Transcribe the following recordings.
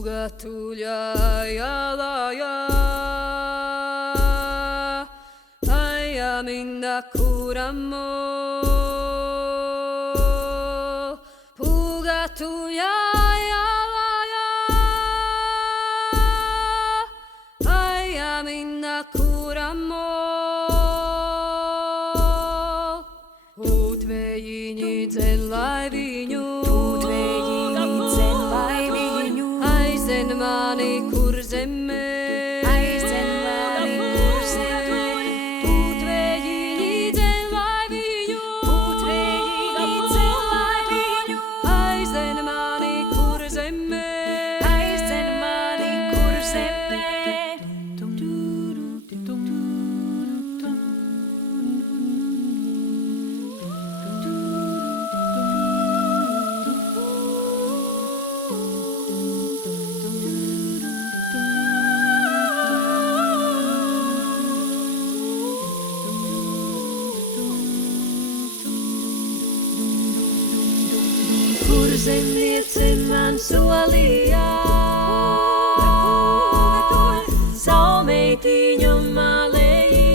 Pugatulja jalaja, aia minna kuramo. Pugatulja jalaja, aia minna kuramo. Utvejini dzen laiviņu, aizen mani kur zeme, aizen mani kur zeme. Utvejini dzen laiviņu, aizen mani kur zeme, aizen mani kur zeme. Kur zemniece man solīja, savu meitiņu malēji.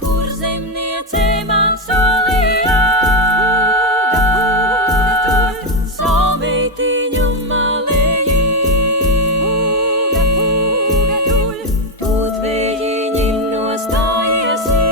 Kur zemniece man solīja, savu meitiņu malēji. Tūt vējiņi nostājiesi,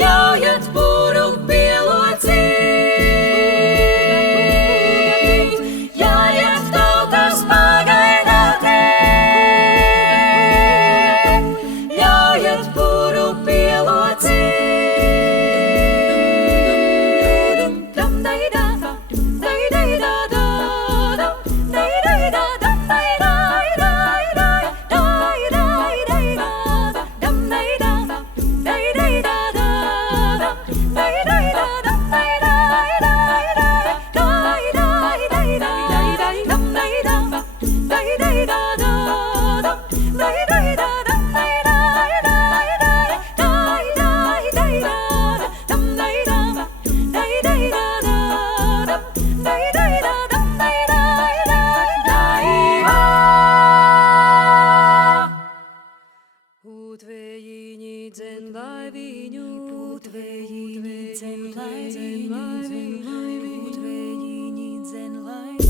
ļaujiet puru pielocīt, jāiet tautas pagaidāt, ļaujiet puru pielocīt. Utvejini dzen laiviņu, utvejini dzen laiviņu, utvejini dzen laiviņu.